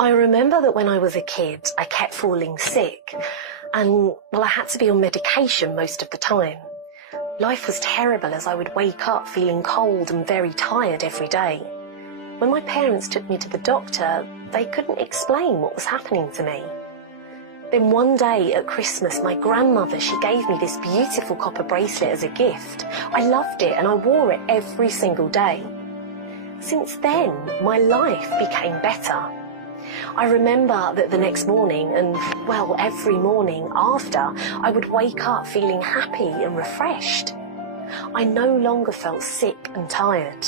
I remember that when I was a kid, I kept falling sick and, well, I had to be on medication most of the time. Life was terrible as I would wake up feeling cold and very tired every day. When my parents took me to the doctor, they couldn't explain what was happening to me. Then one day at Christmas, my grandmother, she gave me this beautiful copper bracelet as a gift. I loved it and I wore it every single day. Since then, my life became better. I remember that the next morning and, well, every morning after, I would wake up feeling happy and refreshed. I no longer felt sick and tired.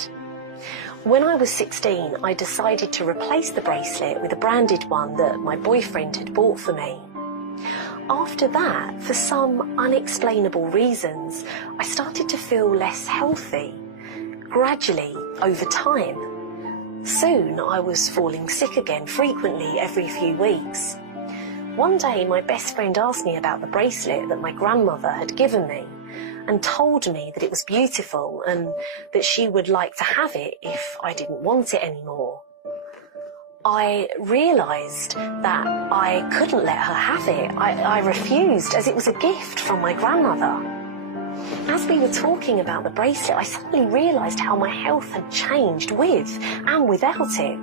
When I was 16, I decided to replace the bracelet with a branded one that my boyfriend had bought for me. After that, for some unexplainable reasons, I started to feel less healthy, gradually over time. Soon I was falling sick again, frequently every few weeks. One day my best friend asked me about the bracelet that my grandmother had given me and told me that it was beautiful and that she would like to have it if I didn't want it anymore. I realised that I couldn't let her have it. I refused, as it was a gift from my grandmother. As we were talking about the bracelet, I suddenly realised how my health had changed with and without it.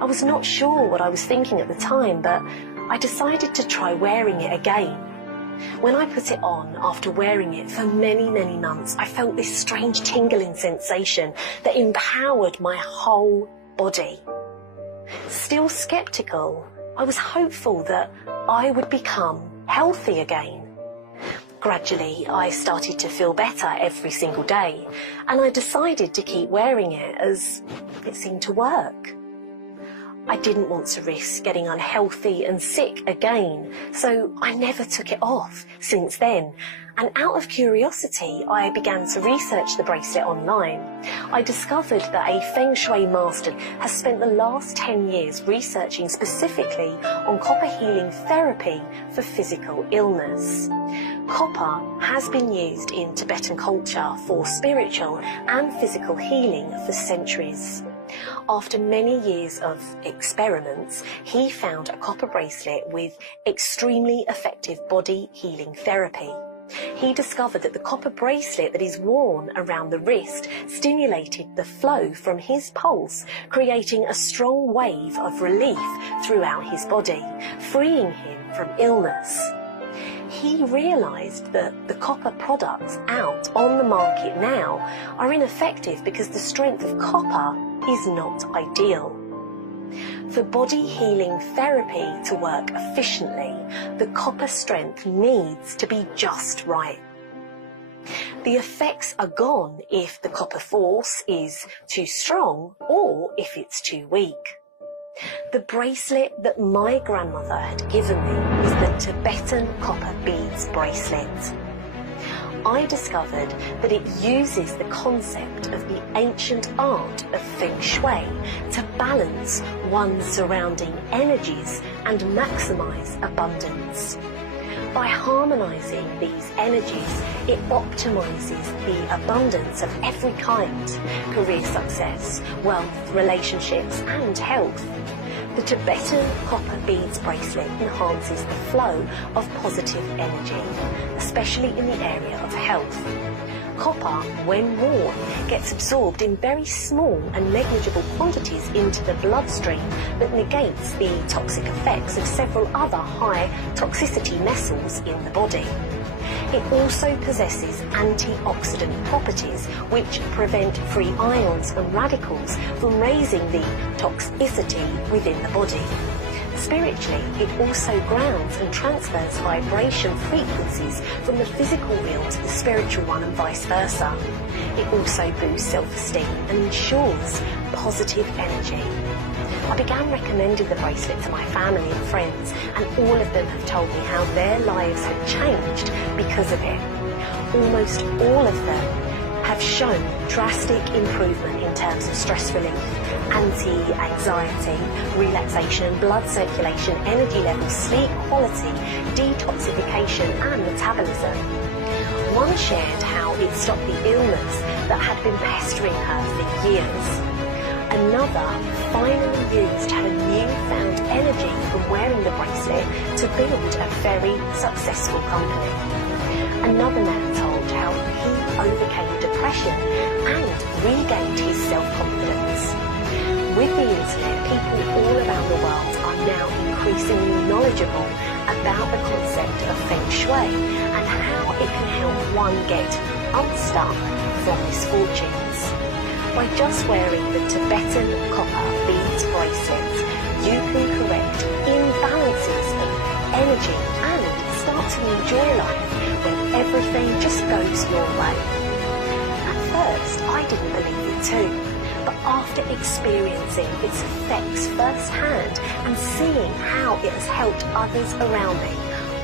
I was not sure what I was thinking at the time, but I decided to try wearing it again. When I put it on, after wearing it for many, many months, I felt this strange tingling sensation that empowered my whole body. Still sceptical, I was hopeful that I would become healthy again. Gradually, I started to feel better every single day, and I decided to keep wearing it as it seemed to work. I didn't want to risk getting unhealthy and sick again, so I never took it off since then. And out of curiosity, I began to research the bracelet online. I discovered that a Feng Shui master has spent the last 10 years researching specifically on copper healing therapy for physical illness. Copper has been used in Tibetan culture for spiritual and physical healing for centuries. After many years of experiments, he found a copper bracelet with extremely effective body healing therapy. He discovered that the copper bracelet that is worn around the wrist stimulated the flow from his pulse, creating a strong wave of relief throughout his body, freeing him from illness. He realised that the copper products out on the market now are ineffective because the strength of copper is not ideal. For body healing therapy to work efficiently, the copper strength needs to be just right. The effects are gone if the copper force is too strong or if it's too weak. The bracelet that my grandmother had given me was the Tibetan copper beads bracelet. I discovered that it uses the concept of the ancient art of Feng Shui to balance one's surrounding energies and maximize abundance. By harmonizing these energies, it optimizes the abundance of every kind: career success, wealth, relationships, and health. The Tibetan copper beads bracelet enhances the flow of positive energy, especially in the area of health. Copper, when worn, gets absorbed in very small and negligible quantities into the bloodstream that negates the toxic effects of several other high toxicity metals in the body. It also possesses antioxidant properties which prevent free ions and radicals from raising the toxicity within the body. Spiritually, it also grounds and transfers vibration frequencies from the physical realm to the spiritual one and vice versa. It also boosts self-esteem and ensures positive energy. I began recommending the bracelet to my family and friends, and all of them have told me how their lives had changed because of it. Almost all of them have shown drastic improvement in terms of stress relief, anti-anxiety, relaxation, blood circulation, energy levels, sleep quality, detoxification and metabolism. One shared how it stopped the illness that had been pestering her for years. Another finally used her newfound it to build a very successful company. Another man told how he overcame depression and regained his self-confidence. With the internet, people all around the world are now increasingly knowledgeable about the concept of Feng Shui and how it can help one get unstuck from misfortunes. By just wearing the Tibetan copper beads bracelet, you can correct imbalances of energy and start to enjoy life when everything just goes your way. At first, I didn't believe it too, but after experiencing its effects firsthand and seeing how it has helped others around me,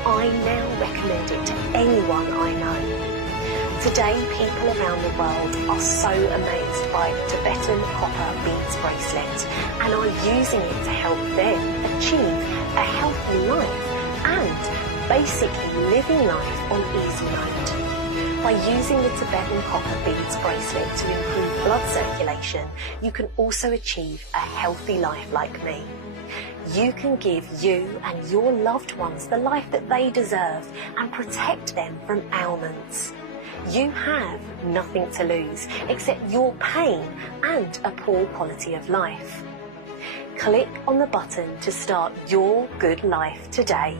I now recommend it to anyone I know. Today, people around the world are so amazed by the Tibetan copper beads bracelet and are using it to help them achieve a healthy life and basically living life on easy mode. By using the Tibetan copper beads bracelet to improve blood circulation, you can also achieve a healthy life like me. You can give you and your loved ones the life that they deserve and protect them from ailments. You have nothing to lose except your pain and a poor quality of life. Click on the button to start your good life today.